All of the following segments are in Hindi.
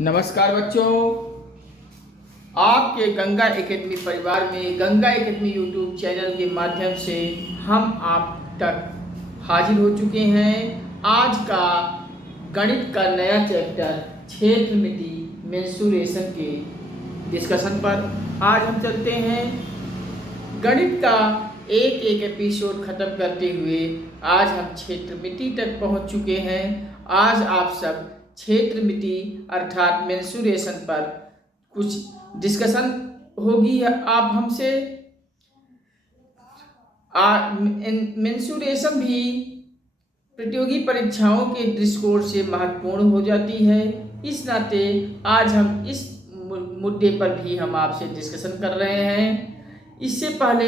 नमस्कार बच्चों, आपके गंगा एकेडमी परिवार में गंगा एकेडमी यूट्यूब चैनल के माध्यम से हम आप तक हाजिर हो चुके हैं। आज का गणित का नया चैप्टर क्षेत्र मिति मेंसुरेशन के डिस्कशन पर आज हम चलते हैं। गणित का एक एक एपिसोड खत्म करते हुए आज हम क्षेत्र मिति तक पहुंच चुके हैं। आज आप सब क्षेत्र मिति अर्थात मेंसुरेशन पर कुछ डिस्कशन होगी। आप हमसे मेंसुरेशन भी प्रतियोगी परीक्षाओं के दृष्टिकोण से महत्वपूर्ण हो जाती है। इस नाते आज हम इस मुद्दे पर भी हम आपसे डिस्कशन कर रहे हैं। इससे पहले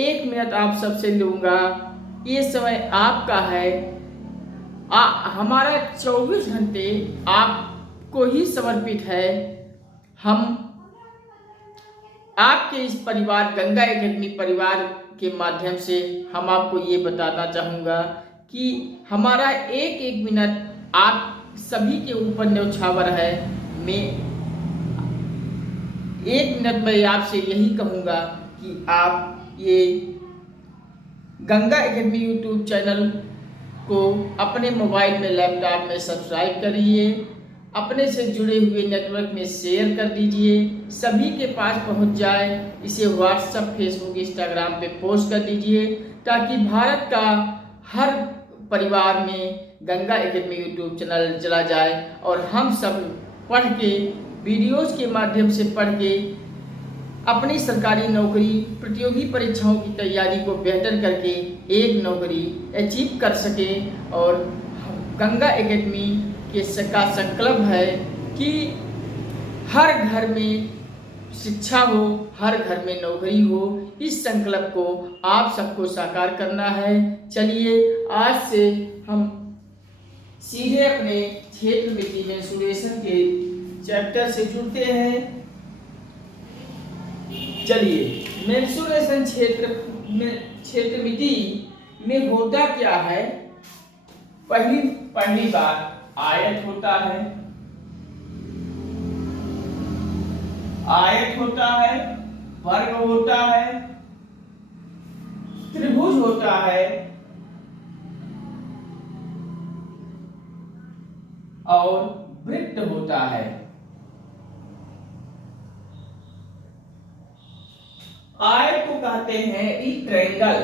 1 मिनट आप सबसे लूँगा। ये समय आपका है। हमारा 24 घंटे आपको ही समर्पित है। हम आपके इस परिवार गंगा एकेडमी परिवार के माध्यम से हम आपको ये बताना चाहूँगा कि हमारा एक मिनट आप सभी के ऊपर न्यौछावर है। मैं 1 मिनट में आपसे यही कहूँगा कि आप ये गंगा एकेडमी यूट्यूब चैनल को अपने मोबाइल में लैपटॉप में सब्सक्राइब करिए, अपने से जुड़े हुए नेटवर्क में शेयर कर दीजिए, सभी के पास पहुंच जाए। इसे व्हाट्सएप, फेसबुक, इंस्टाग्राम पे पोस्ट कर दीजिए ताकि भारत का हर परिवार में गंगा एकेडमी यूट्यूब चैनल चला जाए और हम सब पढ़ के वीडियोज़ के माध्यम से पढ़ के अपनी सरकारी नौकरी, प्रतियोगी परीक्षाओं की तैयारी को बेहतर करके एक नौकरी अचीव कर सके। और गंगा एकेडमी का संकल्प है कि हर घर में शिक्षा हो, हर घर में नौकरी हो। इस संकल्प को आप सबको साकार करना है। चलिए आज से हम सीधे अपने क्षेत्र मिति मेंसुरेशन के चैप्टर से जुड़ते हैं। चलिए, मेंसुरेशन क्षेत्र मिति में होता क्या है। पहली बार आयत होता है, वर्ग होता है, त्रिभुज होता है और वृत्त होता है। आयत को कहते हैं ट्रायंगल,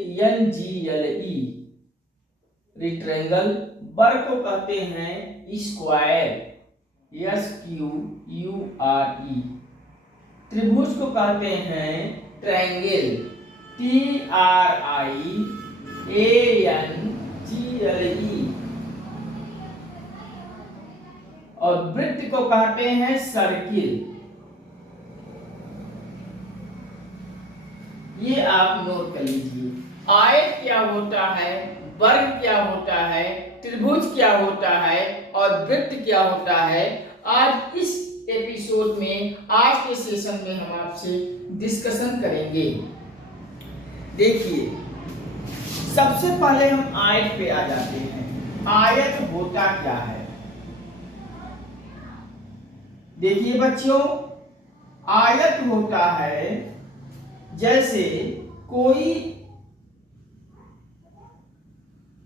RECTANGLE रेक्टेंगल। वर्ग को कहते हैं स्क्वायर, SQURE। त्रिभुज को कहते हैं ट्रायंगल, TRIANGLE। और वृत्त को कहते हैं सर्किल। ये आप नोट कर लीजिए। आयत क्या होता है, वर्ग क्या होता है, त्रिभुज क्या होता है और वृत्त क्या होता है, आज इस एपिसोड में, आज के सेशन में हम आपसे डिस्कशन करेंगे। देखिए, सबसे पहले हम आयत पे आ जाते हैं। आयत होता क्या है? देखिए बच्चों, आयत होता है जैसे कोई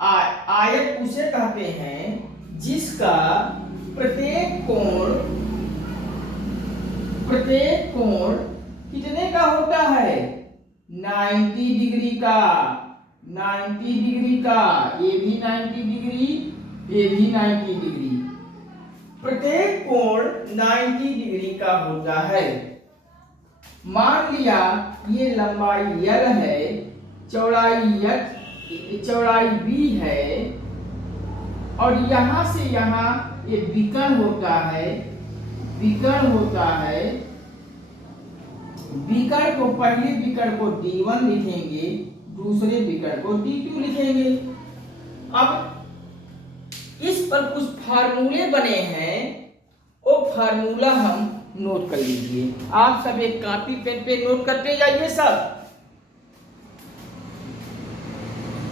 आयत उसे कहते हैं जिसका प्रत्येक कोण कितने का होता है? 90 डिग्री का। 90 डिग्री का, ये भी 90 डिग्री, ये भी 90 डिग्री। प्रत्येक कोण 90 डिग्री का होता है। मान लिया ये लंबाई L है, चौड़ाई B है और यहां से यहां ये विकर्ण होता है। विकर्ण को, पहले विकर्ण को D1 लिखेंगे, दूसरे विकर्ण को D2 लिखेंगे। अब इस पर कुछ फार्मूले बने हैं, वो फार्मूला हम नोट कर लीजिए। आप सब एक कॉपी पेन पे नोट करते जाइए सब।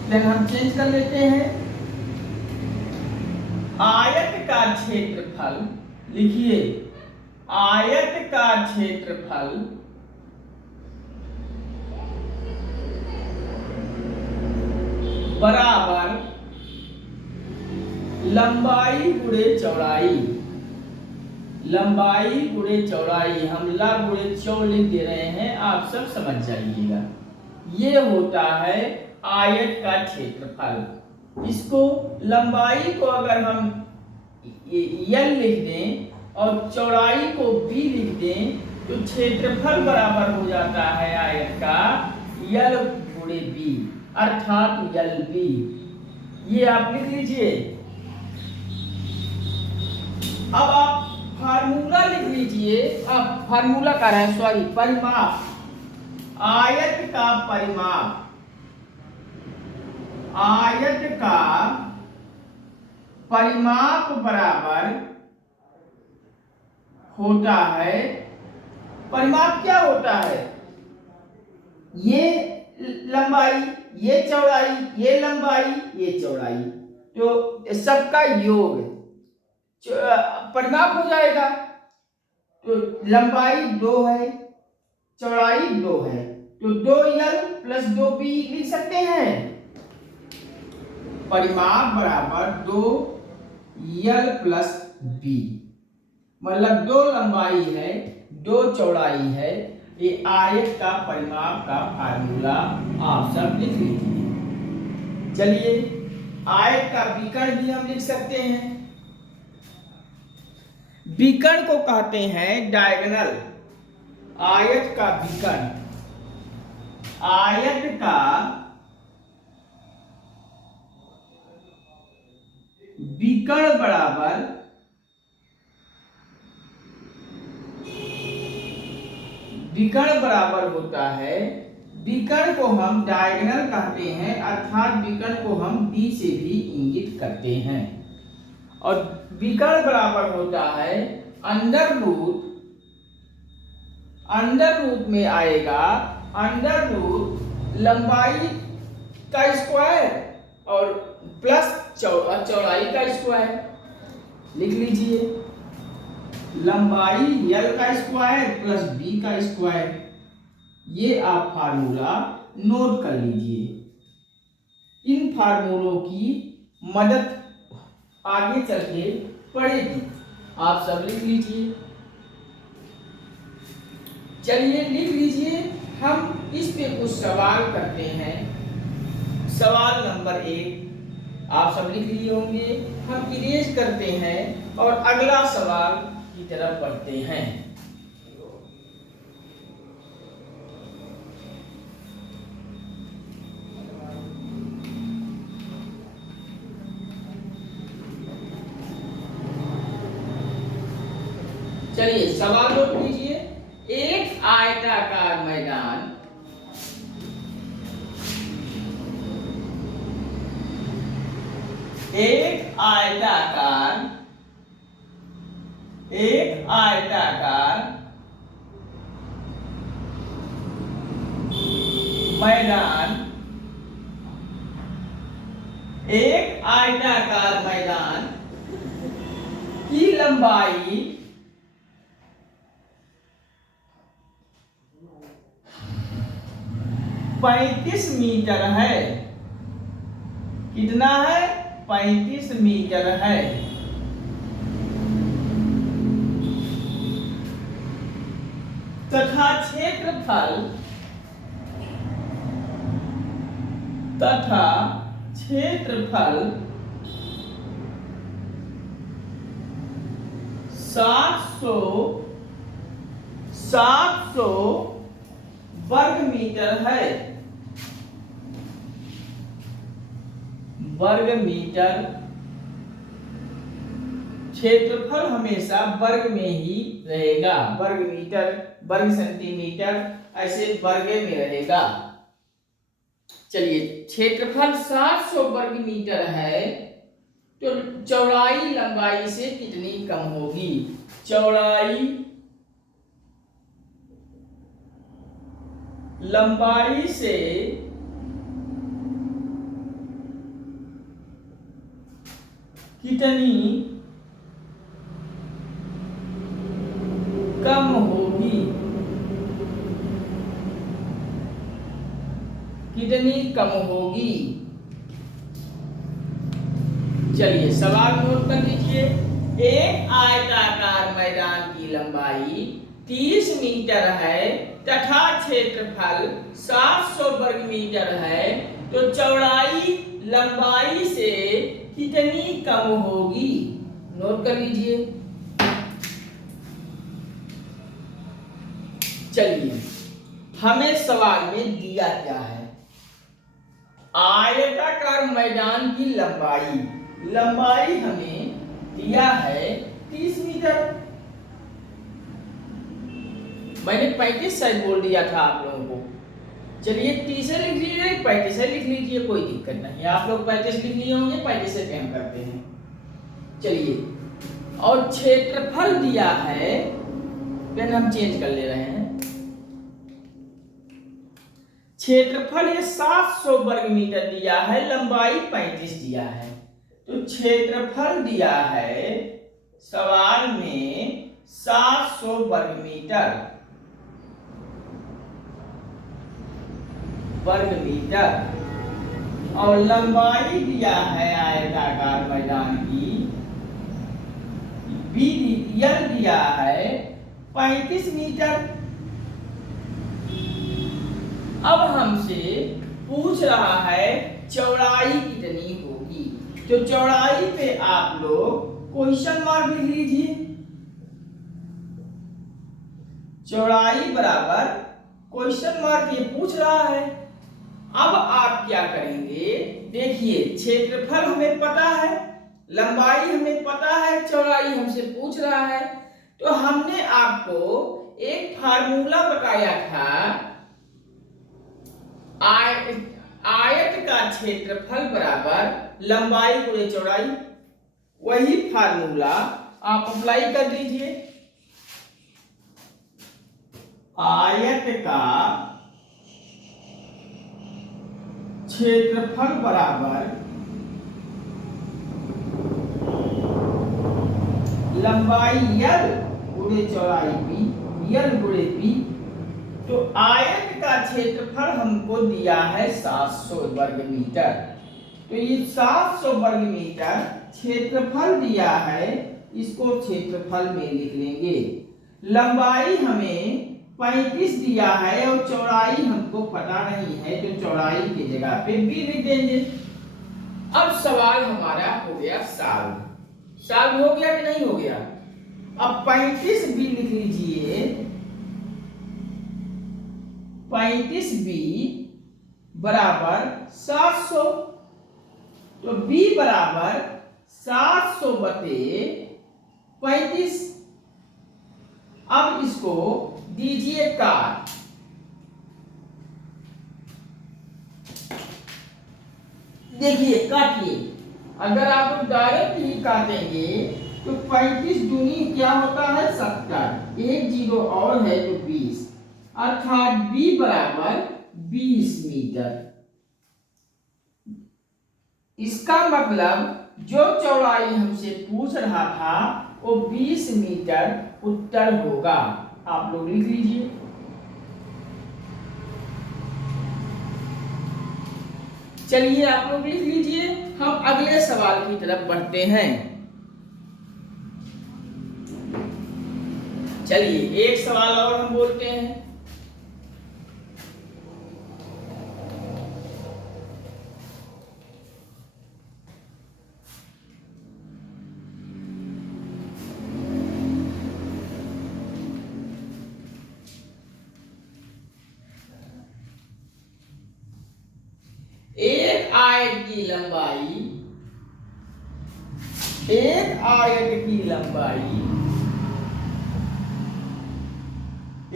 देन हम चेंज कर लेते हैं। आयत का क्षेत्रफल, लिखिए आयत का क्षेत्रफल बराबर लंबाई गुणे चौड़ाई। लंबाई गुणे चौड़ाई, हम ला गुणे चौ लिख दे रहे हैं, आप सब समझ जाइएगा। ये होता है आयत का क्षेत्रफल। इसको लंबाई को अगर हम यल लिख दें और चौड़ाई को बी लिख दें तो क्षेत्रफल बराबर हो जाता है आयत का यल गुणे बी, अर्थात यल बी। ये आप लिख लीजिए। अब आप फार्मूला लिख लीजिए। अब फार्मूला का है, सॉरी, परिमाप। आयत का परिमाप, आयत का परिमाप बराबर होता है, परिमाप क्या होता है? ये लंबाई, ये चौड़ाई, ये लंबाई, ये चौड़ाई, तो सबका योग परिमाप हो जाएगा। तो लंबाई 2 है, चौड़ाई 2 है, तो 2l प्लस 2b लिख सकते हैं। परिमाप बराबर 2l प्लस b, मतलब 2 लंबाई है, 2 चौड़ाई है। ये आयत का परिमाप का फार्मूला आप सब लिख लीजिए। चलिए आयत का विकर्ण भी हम लिख सकते हैं। विकर्ण को कहते हैं डायगोनल। आयत का विकर्ण, आयत का विकर्ण बराबर विकर्ण बराबर होता है, विकर्ण को हम डायगोनल कहते हैं, अर्थात विकर्ण को हम बी से भी इंगित करते हैं। और विकर्ण बराबर होता है अंडर रूट, अंडर रूट में आएगा अंडर रूट लंबाई का स्क्वायर और प्लस चौड़ाई का स्क्वायर। लिख लीजिए लंबाई यल का स्क्वायर प्लस बी का स्क्वायर। ये आप फार्मूला नोट कर लीजिए। इन फार्मूलों की मदद आगे चल के पड़ेगी, आप सब लिख लीजिए। चलिए लिख लीजिए, हम इस पे कुछ सवाल करते हैं। सवाल नंबर 1 आप सब लिख लिए होंगे, हम इरेज करते हैं और अगला सवाल की तरफ बढ़ते हैं। चलिए सवाल नोट कीजिए। एक आयताकार मैदान एक आयताकार मैदान, एक आयताकार मैदान की लंबाई 35 मीटर है। कितना है? 35 मीटर है। तथा क्षेत्रफल 700 वर्ग मीटर है। वर्ग मीटर, क्षेत्रफल हमेशा वर्ग में ही रहेगा। वर्ग मीटर, वर्ग सेंटीमीटर, ऐसे वर्ग में रहेगा। चलिए क्षेत्रफल 700 वर्ग मीटर है, तो चौड़ाई लंबाई से कितनी कम होगी? चौड़ाई लंबाई से कितनी कम होगी, कितनी कम होगी। चलिए सवाल नोट कर लीजिए। एक आयताकार मैदान की लंबाई 30 मीटर है तथा क्षेत्रफल 700 वर्ग मीटर है, तो चौड़ाई लंबाई से कितनी कम होगी। नोट कर लीजिए। चलिए हमें सवाल में दिया क्या है, आयताकार मैदान की लंबाई, लंबाई हमें दिया है 30 मीटर। मैंने 35 साइज बोल दिया था आप लोगों को। चलिए 30 लिख लीजिए, 35 लिख लीजिए, कोई दिक्कत नहीं। आप लोग 35 लिख लिए होंगे, 35 पे हम करते हैं। चलिए और क्षेत्रफल दिया है, पेन हम चेंज कर ले रहे हैं। क्षेत्रफल ये 700 वर्ग मीटर दिया है, लंबाई 35 दिया है। तो क्षेत्रफल दिया है सवाल में 700 वर्ग मीटर, और लंबाई दिया है आयताकार मैदान की, यल दिया है 35 मीटर। अब हमसे पूछ रहा है चौड़ाई कितनी होगी, तो चौड़ाई पे आप लोग क्वेश्चन मार्क लिख लीजिए। चौड़ाई बराबर क्वेश्चन मार्क, ये पूछ रहा है। अब आप क्या करेंगे, देखिए क्षेत्रफल हमें पता है, लंबाई हमें पता है, चौड़ाई हमसे पूछ रहा है, तो हमने आपको एक फार्मूला बताया था, आयत का क्षेत्रफल बराबर लंबाई गुणे चौड़ाई। वही फार्मूला आप अप्लाई कर दीजिए। आयत का क्षेत्रफल बराबर लंबाई यल गुणे चौड़ाई पी, यल गुणे पी। तो आयत का क्षेत्रफल हमको दिया है 700 वर्ग मीटर, तो ये 700 वर्ग मीटर क्षेत्रफल दिया है, इसको क्षेत्रफल में लिख लेंगे। लंबाई हमें 35 दिया है और चौड़ाई हमको पता नहीं है, तो चौड़ाई की जगह पे बी लिख देंगे। अब सवाल हमारा हो गया सॉल्व हो गया कि नहीं हो गया। अब 35 बी लिख लीजिए, 35 बी बराबर 700, तो बी बराबर 700 बटे 35। अब इसको दीजिए काट, देखिए काटिए। अगर आप डायरेक्ट ही काटेंगे तो 35 दूनी क्या होता है 70, एक जीरो और है तो 20, अर्थात b बराबर 20 मीटर। इसका मतलब जो चौड़ाई हमसे पूछ रहा था वो 20 मीटर उत्तर होगा। आप लोग लिख लीजिए। चलिए आप लोग लिख लीजिए, हम अगले सवाल की तरफ बढ़ते हैं। चलिए एक सवाल और हम बोलते हैं। एक आयत की लंबाई, एक आयत की लंबाई,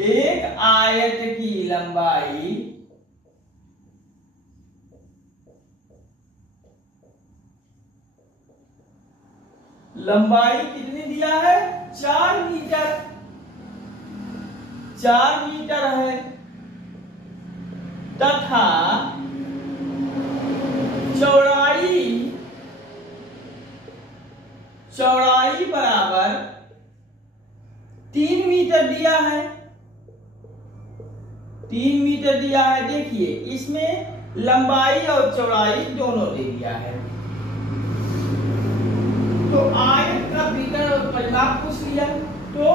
एक आयत की लंबाई लंबाई कितनी दिया है 4 मीटर, 4 मीटर है तथा चौड़ाई दिया है, 3 मीटर दिया है। देखिए इसमें लंबाई और चौड़ाई दोनों दे दिया है। तो आयत का विकर्ण और परिमाप पूछ लिया, तो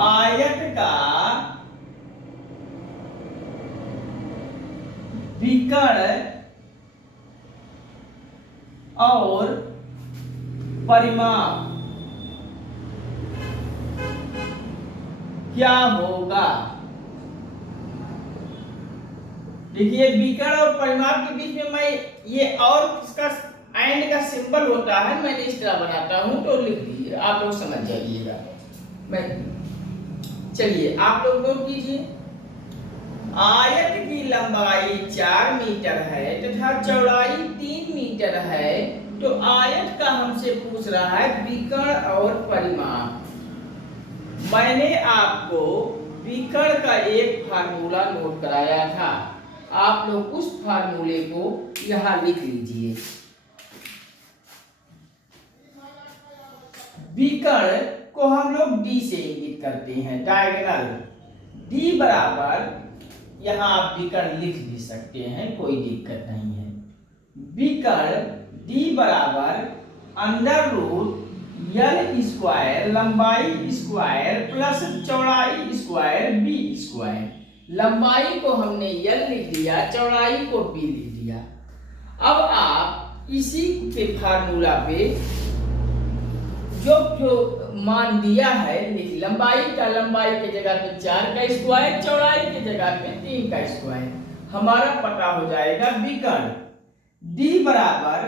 आयत का विकर्ण और परिमाप क्या होगा। देखिए विकर्ण और परिमाप के बीच में मैं ये और इसका एंड का सिंबल होता है, मैंने इस तरह बनाता हूं, तो लिख दीजिए, आप लोग समझ जाइएगा। मैं चलिए आप लोग नोट कीजिए। आयत की लंबाई 4 मीटर है तथा चौड़ाई 3 मीटर है, तो आयत का हमसे पूछ रहा है विकर्ण और परिमाप। मैंने आपको विकर्ण का एक फार्मूला नोट कराया था, आप लोग उस फार्मूले को यहां लिख लीजिए। विकर्ण को हम लोग डी से इंगित करते हैं, डायगोनल। डी बराबर, यहां आप विकर्ण लिख भी सकते हैं, कोई दिक्कत नहीं है। विकर्ण डी बराबर अंडर रूट यल स्क्वायर लंबाई स्क्वायर प्लस चौड़ाई स्क्वायर बी स्क्वायर। लंबाई को हमने यल लिख दिया, चौड़ाई को बी लिख दिया। अब आप इसी के फार्मूला पे जो मान दिया है लिख, लंबाई के जगह पे 4 का स्क्वायर, चौड़ाई के जगह पे 3 का स्क्वायर, हमारा पता हो जाएगा विकर्ण। डी बराबर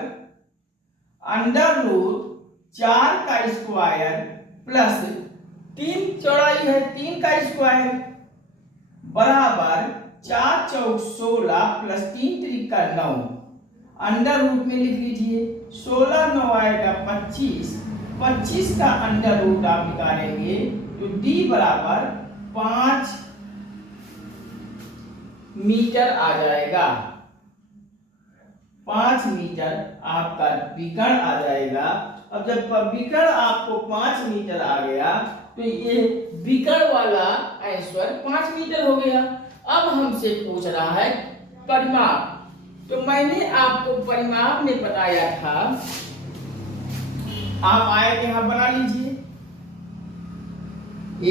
अंडर रूट 4 का स्क्वायर प्लस 3 चौड़ाई है 3 का स्क्वायर बराबर 4 चौक 16 प्लस 3 त्रिका 9, अंडर रूट में लिख लीजिए। 16 9 आएगा 25, 25 का अंडर रूट आप निकालेंगे तो डी बराबर 5 मीटर आ जाएगा। 5 मीटर आपका विकर्ण आ जाएगा। अब जब विकर्ण आपको 5 मीटर आ गया तो ये विकर्ण वाला आंसर 5 मीटर हो गया। अब हमसे पूछ रहा है परिमाप, तो मैंने आपको परिमाप में बताया था, आप आयत यहां बना लीजिए।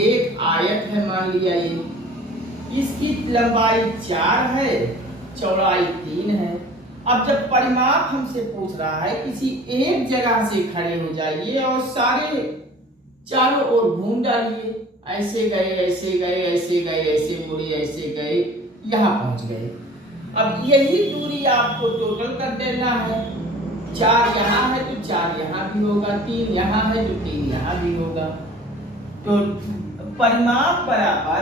एक आयत है, मान लिया ये, इसकी लंबाई 4 है, चौड़ाई 3 है। अब जब परिमाप हमसे पूछ रहा है, किसी एक जगह से खड़े हो जाइए और सारे चारों ओर घूम डालिए, ऐसे गए ऐसे गए ऐसे गए ऐसे मुड़े ऐसे गए, यहां पहुंच गए। अब यही दूरी आपको टोटल कर देना है। 4 यहाँ है तो 4 यहाँ भी होगा, 3 यहाँ है तो 3 यहाँ भी होगा। तो परिमाप बराबर,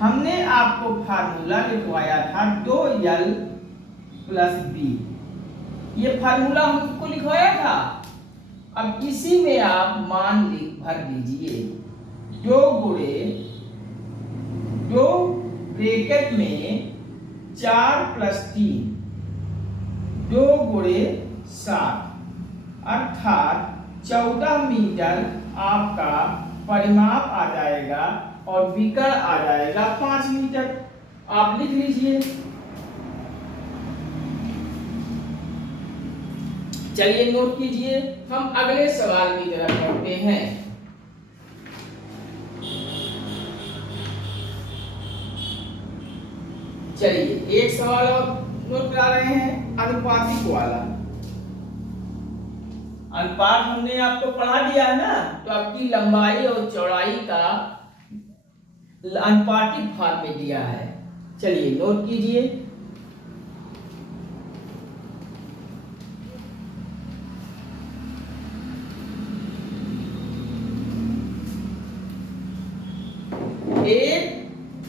हमने आपको फार्मूला लिखवाया था 2l प्लस बी, ये फार्मूला हमको लिखवाया था। अब इसी में आप मान भर दीजिए। 2 गुणे 2 ब्रैकेट में 4 प्लस 3, 2 गुणे 7, अर्थात 14 मीटर आपका परिमाप आ जाएगा और विकर्ण आ जाएगा 5 मीटर। आप लिख लीजिए। चलिए नोट कीजिए, हम अगले सवाल की तरफ बढ़ते हैं। चलिए एक सवाल और नोट करा रहे हैं, अनुपातिक वाला। अनुपात हमने आपको पढ़ा दिया है ना, तो आपकी लंबाई और चौड़ाई का अनुपातिक फॉर्म में दिया है। चलिए नोट कीजिए।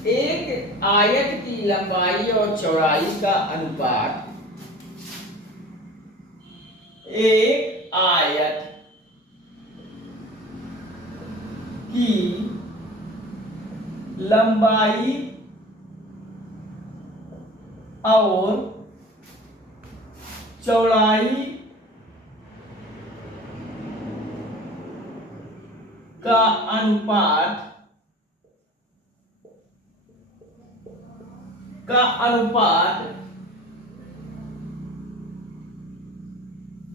एक आयत की लंबाई और चौड़ाई का अनुपात, एक आयत की लंबाई और चौड़ाई का अनुपात का अनुपात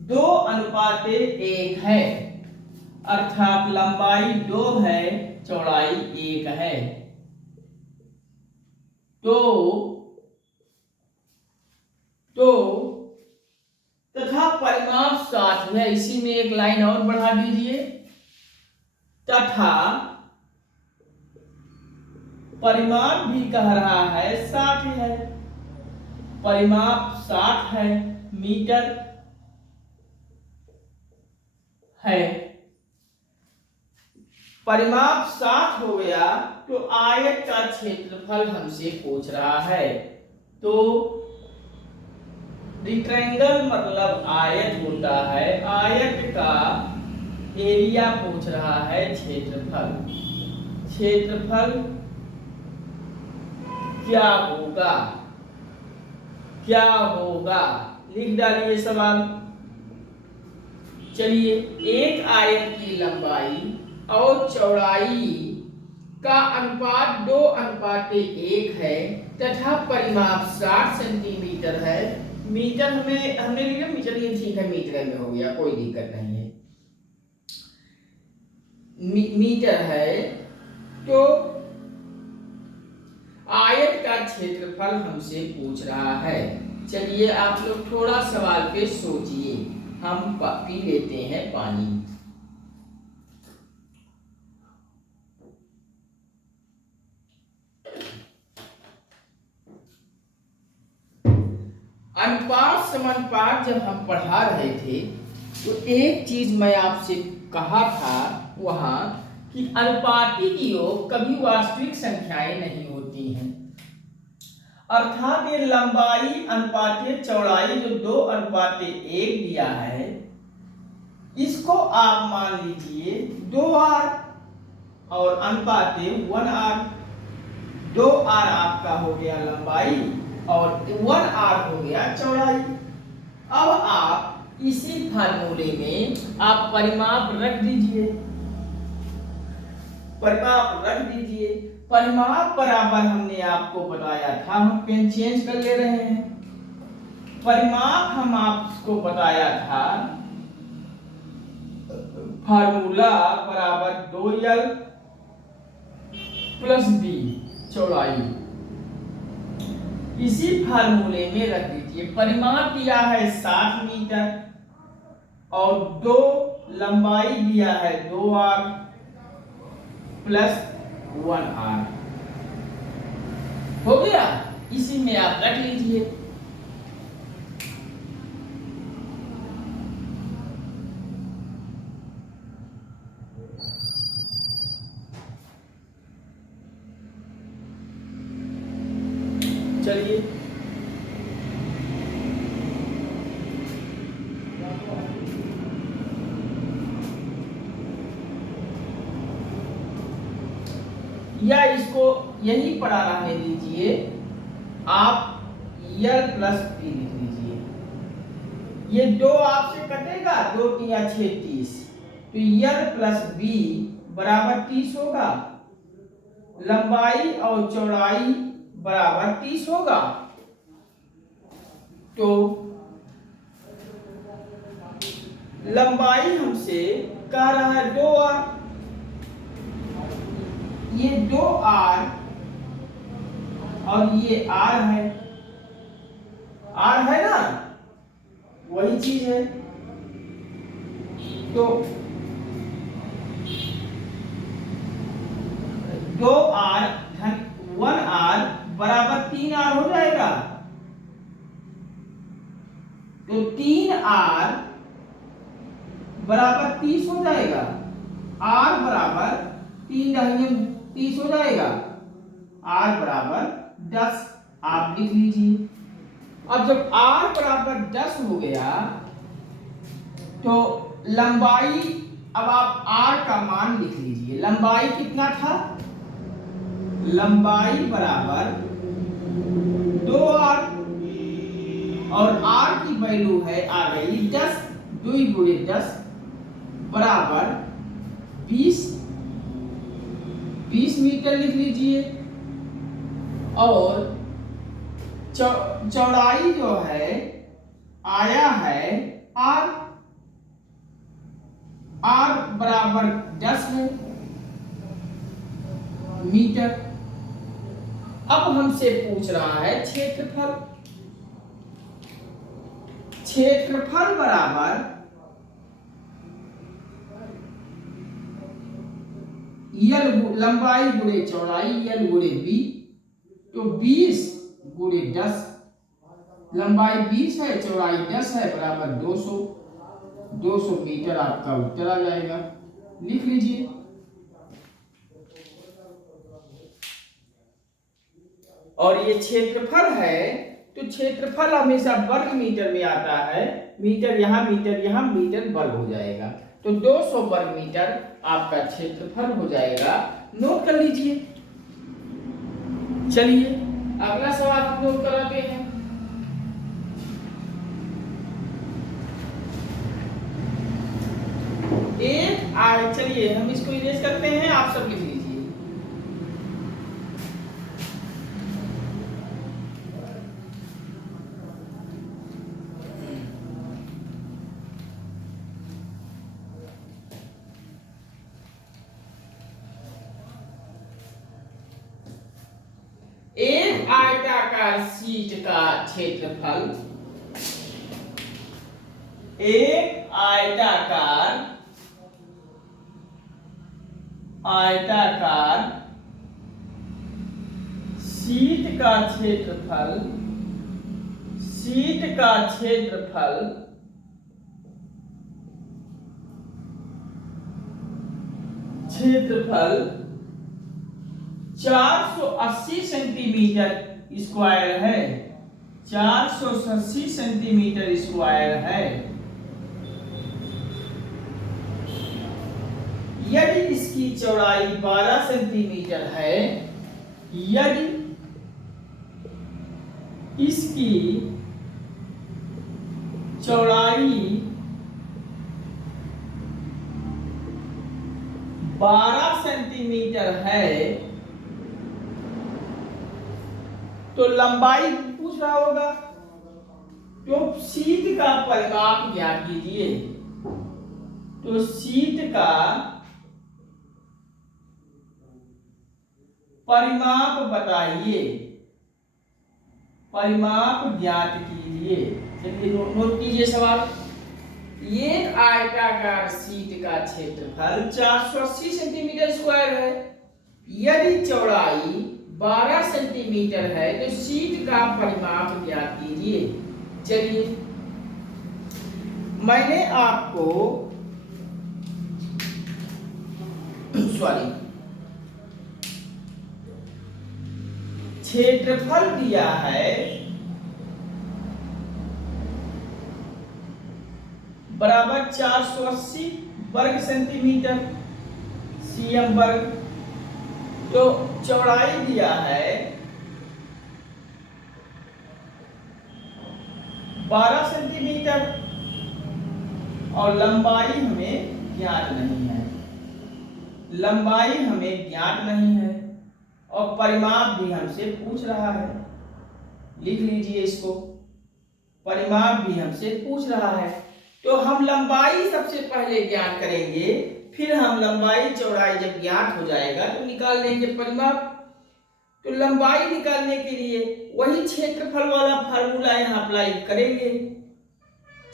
2:1 है, अर्थात लंबाई 2 है, चौड़ाई 1 है। तो तथा परिमाप 60 है, इसी में एक लाइन और बढ़ा दीजिए, तथा परिमाप भी कह रहा है 60 है, परिमाप 60 है, मीटर है। परिमाप 60 हो गया तो आयत का क्षेत्रफल हमसे पूछ रहा है। तो रेक्टेंगल मतलब आयत होता है, आयत का एरिया पूछ रहा है, क्षेत्रफल। क्षेत्रफल क्या होगा, क्या होगा, लिख डालिए सवाल। चलिए, एक आयत की लंबाई और चौड़ाई का अनुपात 2:1 है तथा परिमाप 60 सेंटीमीटर है। मीटर हमने लिया मीटर, ये ठीक है, मीटर में हो गया, कोई दिक्कत नहीं है। मीटर है तो आयत का क्षेत्रफल हमसे पूछ रहा है। चलिए आप लोग थोड़ा सवाल पे सोचिए, हम पी लेते हैं पानी। अनुपात समानुपात जब हम पढ़ा रहे थे तो एक चीज मैं आपसे कहा था वहां कि अनुपाती योग कभी वास्तविक संख्याएं नहीं होती हैं, अर्थात ये लंबाई अनुपातीय चौड़ाई जो 2:1 दिया है, इसको आप मान लीजिए 2r और अनुपातीय 1r। 2r आपका हो गया लंबाई और 1r हो गया चौड़ाई। अब आप इसी फार्मूले में आप परिमाप रख दीजिए, परिमाप रख दीजिए। परिमाप बराबर हमने आपको बताया था, हम पेन चेंज कर ले रहे हैं। परिमाप हम आपको बताया था, फार्मूला बराबर 2l प्लस b चौड़ाई, इसी फार्मूले में रख दीजिए। परिमाप दिया है 60 मीटर और 2 लंबाई दिया है 2r प्लस 1r, हो गया, इसी में आप रख लीजिए। चलिए, या इसको यही पढ़ा रहने दीजिए, आप यल प्लस बी लिख लीजिए। ये 2 आपसे कटेगा, 2 3 6 30, तो यल प्लस बी बराबर 30 होगा, लंबाई और चौड़ाई बराबर 30 होगा। तो लंबाई हमसे कह रहा है 2r, ये 2r और ये r है, r है ना, वही चीज है। तो 2r धन 1r बराबर 3r हो जाएगा। तो 3r बराबर 30 हो जाएगा, r बराबर 3 30 हो जाएगा, r बराबर 10 आप लिख लीजिए। अब जब r बराबर 10 हो गया तो लंबाई, अब आप r का मान लिख लीजिए। लंबाई कितना था, लंबाई बराबर 2r और r की वैल्यू है आ गई 10, 2 × 10 बराबर 20 20 मीटर लिख लीजिए। और चौड़ाई जो है आया है आर, आर बराबर 10 है मीटर। अब हमसे पूछ रहा है क्षेत्रफल। क्षेत्रफल बराबर यल लंबाई गुणे चौड़ाई, यल गुणे बी। तो 20 गुणे 10, लंबाई 20 है, चौड़ाई 10 है, बराबर 200। 200 मीटर आपका उत्तर आ जाएगा। लिख लीजिए। और ये क्षेत्रफल है, तो क्षेत्रफल हमेशा वर्ग मीटर में आता है। मीटर यहाँ, मीटर वर्ग हो जाएगा। तो 200 वर्ग मीटर आपका क्षेत्रफल हो जाएगा। नोट कर लीजिए। चलिए अगला सवाल हम नोट कराते हैं। चलिए हम इसको इरेज करते हैं, आप सब लिख लीजिए। एक आयताकार शीट का क्षेत्रफल, एक आयताकार शीट का क्षेत्रफल, शीट का क्षेत्रफल 480 सेंटीमीटर स्क्वायर है। 480 सेंटीमीटर स्क्वायर है। यदि इसकी चौड़ाई 12 सेंटीमीटर है, यदि इसकी चौड़ाई 12 सेंटीमीटर है, तो लंबाई पूछ रहा होगा। तो शीट का परिमाप ज्ञात कीजिए। तो शीट का परिमाप बताइए, परिमाप ज्ञात कीजिए। चलिए नोट कीजिए सवाल। एक आयताकार शीट का क्षेत्रफल 480 सेंटीमीटर स्क्वायर है। यदि चौड़ाई 12 सेंटीमीटर है, तो शीट का परिमाप ज्ञात कीजिए। चलिए मैंने आपको क्षेत्रफल दिया है बराबर 480 वर्ग सेंटीमीटर सीएम वर्ग। तो चौड़ाई दिया है 12 सेंटीमीटर और लंबाई हमें ज्ञात नहीं है। लंबाई हमें ज्ञात नहीं है और परिमाप भी हमसे पूछ रहा है। लिख लीजिए इसको। परिमाप भी हमसे पूछ रहा है, तो हम लंबाई सबसे पहले ज्ञात करेंगे, फिर हम लंबाई चौड़ाई जब ज्ञात हो जाएगा तो निकाल लेंगे परिमाप। तो लंबाई निकालने के लिए वही क्षेत्रफल वाला फार्मूला यहाँ अप्लाई करेंगे।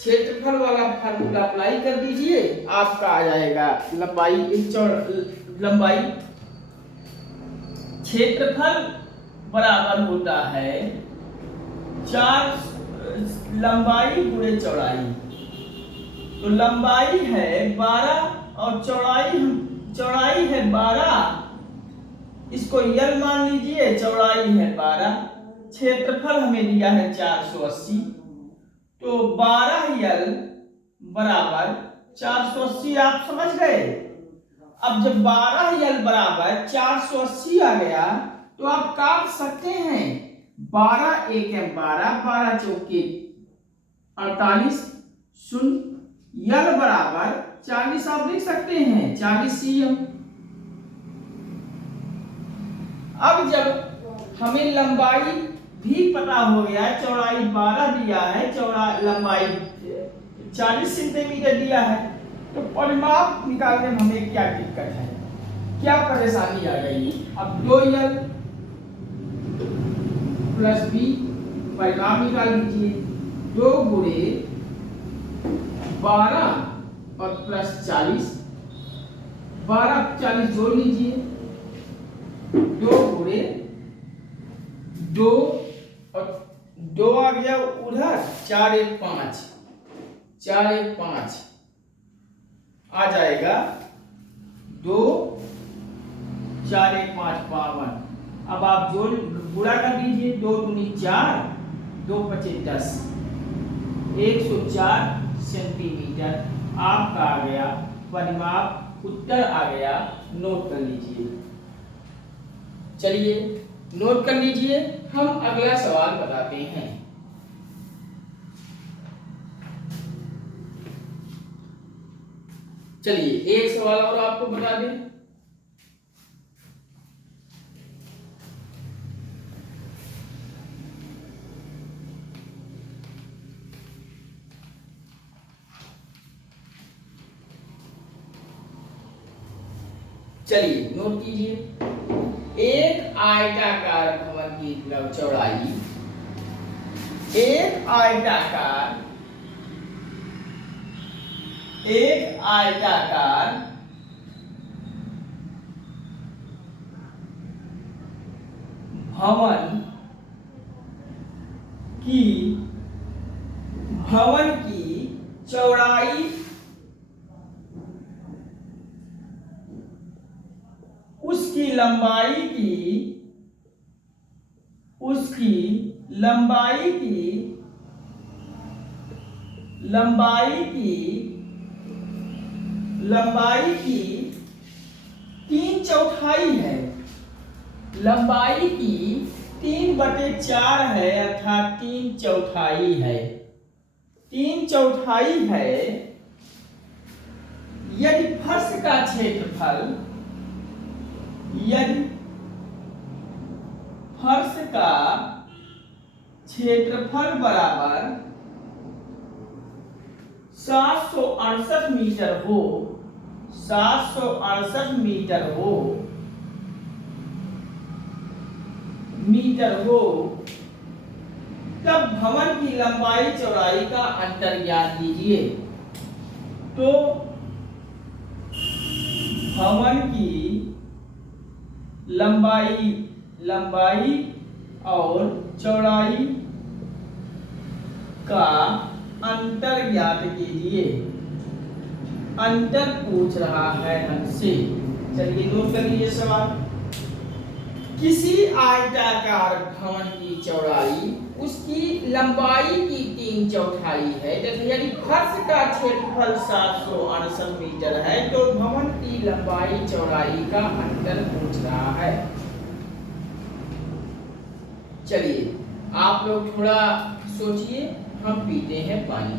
क्षेत्रफल वाला फार्मूला अप्लाई कर दीजिए, आपका आ जाएगा लंबाई क्षेत्रफल बराबर होता है 4 लंबाई गुणे चौड़ाई। तो लंबाई है 12 और चौड़ाई है 12, इसको यल मान लीजिए। चौड़ाई है 12, क्षेत्रफल हमें दिया है 480, तो 12 यल बराबर 480। आप समझ गए। अब जब 12 यल बराबर 480 आ गया, तो आप काट सकते हैं। 12 एक एम 12, 12 चौके 48, शून्य। यल बराबर 40 आप लिख सकते हैं, 40 सीएम। अब जब हमें लंबाई भी पता हो गया, चौड़ाई 12 दिया है, लंबाई 40 सेंटीमीटर दिया है, तो परिमाप निकालने में हमें क्या दिक्कत है, क्या परेशानी आ गई। अब 2l प्लस b परिमाप निकाल लीजिए। 2 गुणे 12 और प्लस 40, 12 40 जोड़ लीजिए। 2 गुणे 2 और 2 आ गया उधर, 4 1 5, 4 1 5 आ जाएगा 2 4 1 5 52। अब आप जोड़ गुणा कर दीजिए। 2 दूनी 4, 2 पचे 10, 104 सेंटीमीटर आपका आ गया परिमाप, उत्तर आ गया। नोट कर लीजिए। चलिए नोट कर लीजिए, हम अगला सवाल बताते हैं। चलिए एक सवाल और आपको बता दें। चलिए नोट कीजिए। एक आयताकार भवन की चौड़ाई, एक आयताकार भवन की चौड़ाई उसकी लंबाई की 3/4 है। लंबाई की 3/4 है, अर्थात 3/4 है। 3/4 है। यदि फर्श का क्षेत्रफल, यदि फर्श का क्षेत्रफल बराबर 768 मीटर हो, 768 मीटर हो, तब भवन की लंबाई चौड़ाई का अंतर ज्ञात कीजिए। तो भवन की लंबाई और चौड़ाई का अंतर ज्ञात कीजिए। अंतर पूछ रहा है हमसे। चलिए नोट कर लीजिए सवाल। किसी आयताकार भवन की चौड़ाई उसकी लंबाई की 3/4 है, जैसे यदि फर्श का क्षेत्रफल 768 मीटर है, तो भवन की लंबाई चौड़ाई का अंतर पूछ रहा है। चलिए आप लोग थोड़ा सोचिए, हम पीते हैं पानी।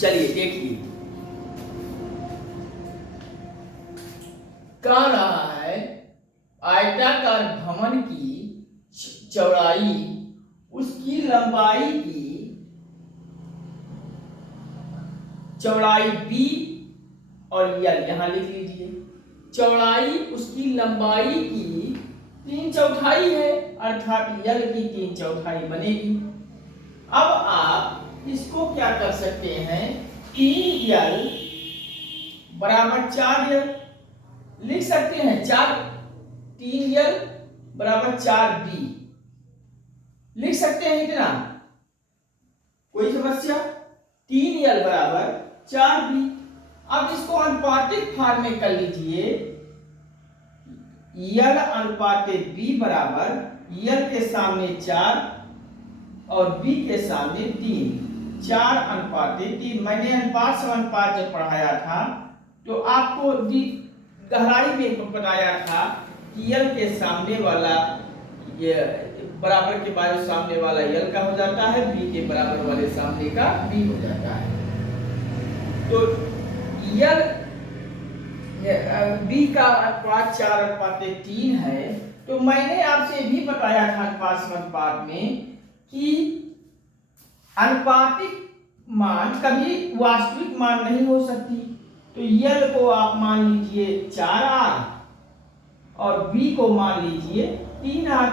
चलिए देखिए, कह रहा है आयताकार भवन की चौड़ाई उसकी लंबाई की चौड़ाई b और यल यहां लिख लीजिए। चौड़ाई उसकी लंबाई की 3/4 है, अर्थात यल की 3/4 बनेगी। अब आप इसको क्या कर सकते हैं, 3l बराबर 4l लिख सकते हैं। 3l बराबर 4b लिख सकते हैं। इतना कोई समस्या? 3l बराबर 4b। अब इसको अनुपातिक फॉर्म में कर लीजिए। यल अनुपातिक b बराबर यल के सामने 4 और b के सामने 3, 4:3। मैंने अनुपात समानुपात जब पढ़ाया था तो आपको गहराई में बताया था कि यल के सामने वाला ये बराबर के बाद सामने वाला यल का हो जाता है, बी के बराबर वाले सामने का बी हो जाता है। तो यल बी का अनुपात 4:3 है। तो मैंने आपसे भी बताया था अनुपात समानुपात में कि अनुपातिक मान कभी वास्तविक मान नहीं हो सकती। तो यल को आप मान लीजिए 4r और बी को मान लीजिए 3r,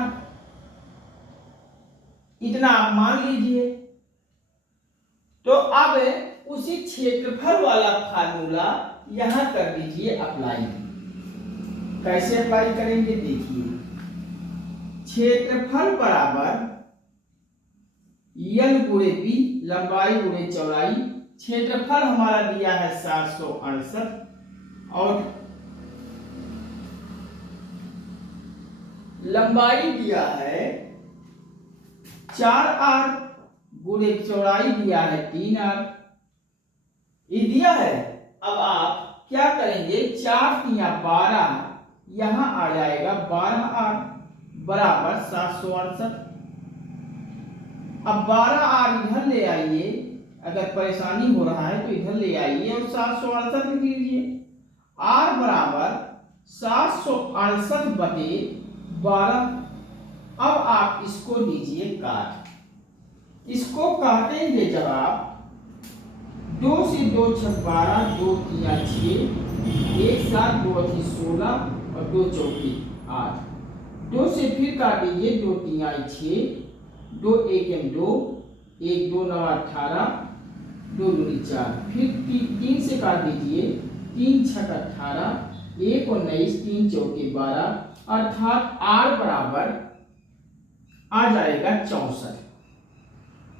इतना आप मान लीजिए। तो अब उसी क्षेत्रफल वाला फार्मूला यहां कर दीजिए अप्लाई। कैसे अप्लाई करेंगे देखिए, क्षेत्रफल बराबर यल गुणे बी, लंबाई गुणे चौड़ाई। क्षेत्रफल हमारा दिया है 768 और लंबाई दिया है 4r गुणे चौड़ाई दिया है 3r, ये दिया है। अब आप क्या करेंगे, 4 तिया 12, यहां आ जाएगा 12r बराबर 768। अब 12r इधर ले आइए, अगर परेशानी हो रहा है तो इधर ले आइए और 768 लिख लीजिए। r बराबर 768 बटे 12। अब आप इसको लीजिए काट, इसको काटेंगे जब आप 2 से 2 छक 12, 2 तिया 6, 1 7 2 अठी 16 और 2 चौकी 8। 2 से फिर काटिए, 2 तिया 6, 2 1 2, 1 2 9 18, 2 दूनी 4, फिर 3 से काट दीजिए, 3 छक 18, 1 19, 3 चौके 12, अर्थात r बराबर आ जाएगा 64।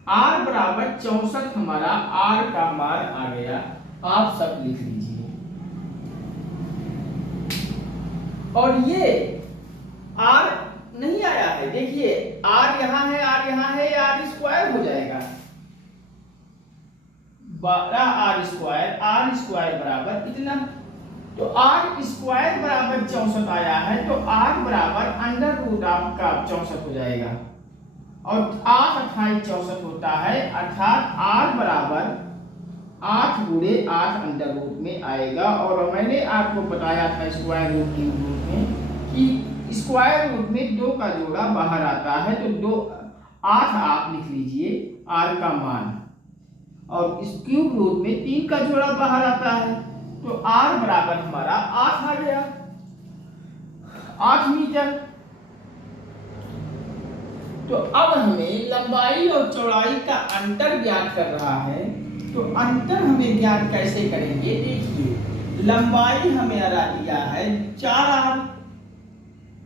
r बराबर 64 हमारा r का मान आ गया। आप सब लिख लीजिए। और ये r नहीं आया है, देखिए r यहां है, r यहां है, r स्क्वायर हो जाएगा 12r स्क्वायर बराबर इतना। तो r स्क्वायर बराबर 64 आया है, तो r बराबर अंडर रूट आपका 64 हो जाएगा और 8 28 64 होता है, अर्थात r बराबर 8 गुणे 8 अंडर रूट में आएगा। और मैंने आपको बताया था स्क्वायर रूट के रूप में कि स्क्वायर रूट में 2 का जोड़ा बाहर आता है, तो 8 आप लिख लीजिए r का मान, और इस क्यूब रूट में 3 का जोड़ा बाहर आता है, तो r बराबर हमारा 8 आ गया, 8 मीटर। तो अब हमें लंबाई और चौड़ाई का अंतर ज्ञात कर रहा है। तो अंतर हमें ज्ञात कैसे करेंगे, देखिए लंबाई हमें दिया है 4r,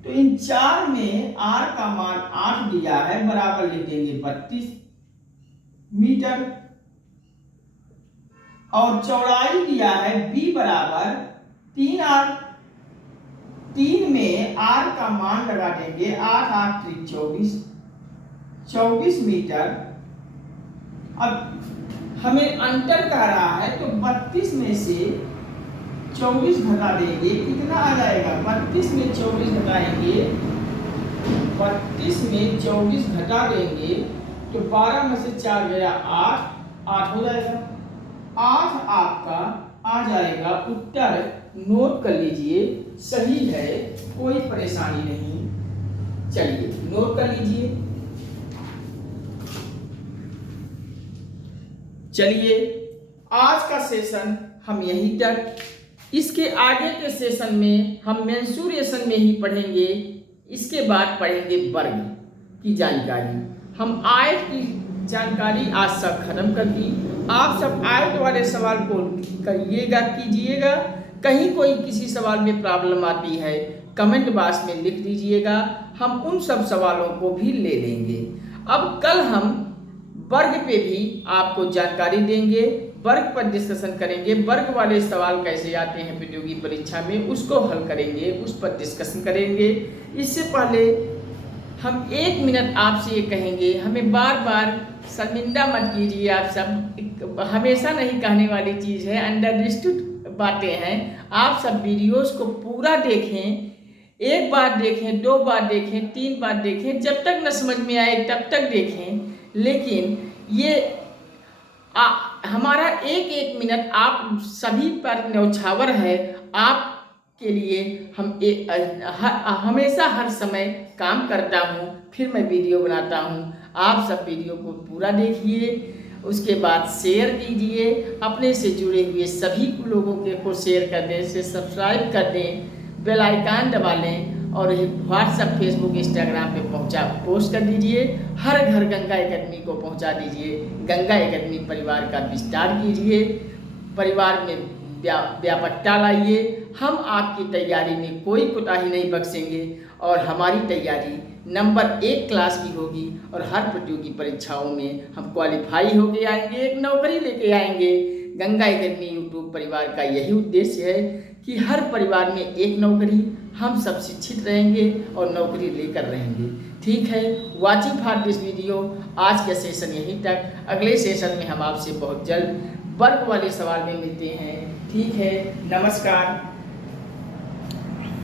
तो इन 4 में r का मान 8 दिया है, बराबर लिख देंगे 32 मीटर। और चौड़ाई दिया है b बराबर 3r, 3 में r का मान लगा देंगे, 8 8 24, 24 मीटर। अब हमें अंतर कह रहा है, तो 32 में से 24 घटा देंगे, कितना आ जाएगा, 32 में 24 घटाएंगे, 32 में 24 घटा देंगे तो 12 में से 4 गया 8, 8 हो जाएगा। 8 आपका आ जाएगा उत्तर, नोट कर लीजिए, सही है, कोई परेशानी नहीं। चलिए नोट कर लीजिए। चलिए आज का सेशन हम यहीं तक, इसके आगे के सेशन में हम मेंसुरेशन में ही पढ़ेंगे, इसके बाद पढ़ेंगे वर्ग की जानकारी। हम आयत की जानकारी आज सब खत्म कर दी। आप सब आयत वाले सवाल को करिएगा, कीजिएगा। कहीं कोई किसी सवाल में प्रॉब्लम आती है कमेंट बॉक्स में लिख दीजिएगा, हम उन सब सवालों को भी ले लेंगे। अब कल हम वर्ग पे भी आपको जानकारी देंगे, वर्ग पर डिस्कशन करेंगे, वर्ग वाले सवाल कैसे आते हैं प्रतियोगी परीक्षा में उसको हल करेंगे, उस पर डिस्कशन करेंगे। इससे पहले हम 1 मिनट आपसे ये कहेंगे, हमें बार बार शर्मिंदा मत कीजिए। आप सब हमेशा नहीं कहने वाली चीज़ है, अंडरस्टूड बातें हैं। आप सब वीडियोस को पूरा देखें, एक बार देखें, 2 बार देखें, 3 बार देखें, जब तक न समझ में आए तब तक देखें। लेकिन ये हमारा एक एक मिनट आप सभी पर न्यौछावर है। आपके लिए हम हमेशा हर समय काम करता हूँ, फिर मैं वीडियो बनाता हूँ। आप सब वीडियो को पूरा देखिए, उसके बाद शेयर कीजिए, अपने से जुड़े हुए सभी लोगों को शेयर कर दें, से सब्सक्राइब कर दें, बेल आइकन दबा लें और व्हाट्सएप, फेसबुक, इंस्टाग्राम पे पोस्ट कर दीजिए। हर घर गंगा एकेडमी को पहुंचा दीजिए। गंगा एकेडमी परिवार का विस्तार कीजिए, परिवार में व्यापकता लाइए। हम आपकी तैयारी में कोई कोताही नहीं बख्शेंगे और हमारी तैयारी नंबर 1 क्लास की होगी और हर प्रतियोगी परीक्षाओं में हम क्वालिफाई होके आएंगे, एक नौकरी लेके आएंगे। गंगा एकेडमी यूट्यूब परिवार का यही उद्देश्य है कि हर परिवार में एक नौकरी, हम सब शिक्षित रहेंगे और नौकरी लेकर रहेंगे। ठीक है, वॉचिंग फॉर दिस वीडियो। आज का सेशन यहीं तक। अगले सेशन में हम आपसे बहुत जल्द वर्ग वाले सवाल में मिलते हैं। ठीक है, नमस्कार।